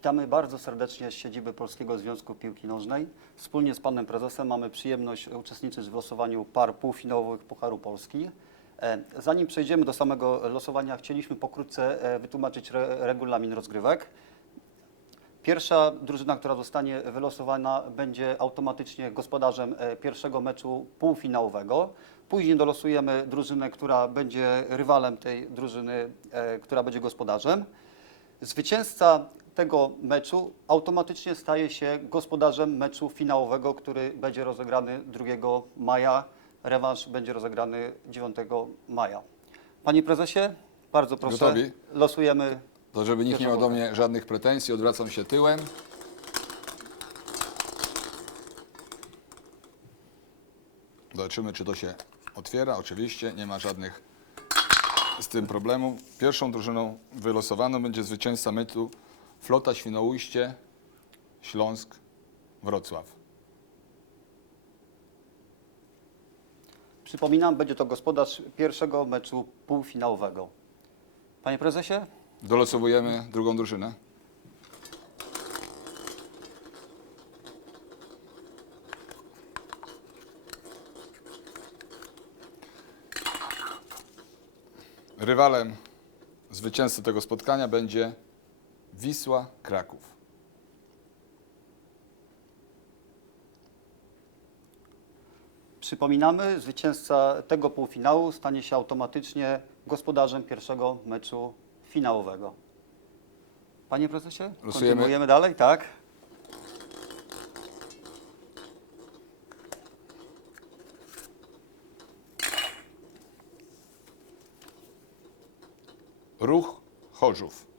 Witamy bardzo serdecznie z siedziby Polskiego Związku Piłki Nożnej. Wspólnie z panem prezesem mamy przyjemność uczestniczyć w losowaniu par półfinałowych Pucharu Polski. E, Zanim przejdziemy do samego losowania, chcieliśmy pokrótce e, wytłumaczyć re, regulamin rozgrywek. Pierwsza drużyna, która zostanie wylosowana, będzie automatycznie gospodarzem e, pierwszego meczu półfinałowego. Później dolosujemy drużynę, która będzie rywalem tej drużyny, która będzie gospodarzem. Zwycięzca tego meczu automatycznie staje się gospodarzem meczu finałowego, który będzie rozegrany 2 maja. Rewanż będzie rozegrany 9 maja. Panie prezesie, bardzo proszę. Gotowi? Losujemy. To żeby nikt nie miał do mnie żadnych pretensji, odwracam się tyłem. Zobaczymy, czy to się otwiera. Oczywiście, nie ma żadnych z tym problemów. Pierwszą drużyną wylosowaną będzie zwycięzca meczu Flota Świnoujście, Śląsk, Wrocław. Przypominam, będzie to gospodarz pierwszego meczu półfinałowego. Panie prezesie, Dolosowujemy drugą drużynę. Rywalem zwycięzcy tego spotkania będzie Wisła Kraków. przypominamy, zwycięzca tego półfinału stanie się automatycznie gospodarzem pierwszego meczu finałowego. Panie prezesie, Losujemy. kontynuujemy dalej, tak? Ruch Chorzów.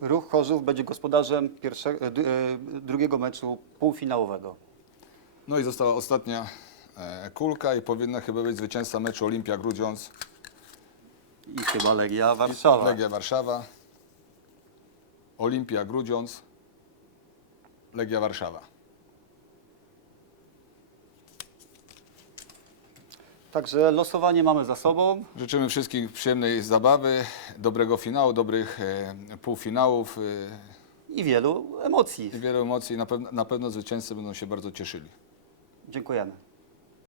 Ruch Chorzów będzie gospodarzem pierwszego, drugiego meczu półfinałowego. No i została ostatnia e, kulka i powinna chyba być zwycięzca meczu Olimpia Grudziądz, I chyba Legia Warszawa. Legia Warszawa. Olimpia Grudziądz, Legia Warszawa. Także losowanie mamy za sobą. Życzymy wszystkim przyjemnej zabawy, dobrego finału, dobrych e, półfinałów e, I wielu emocji. i wielu emocji. Na, pew- na pewno zwycięzcy będą się bardzo cieszyli. Dziękujemy.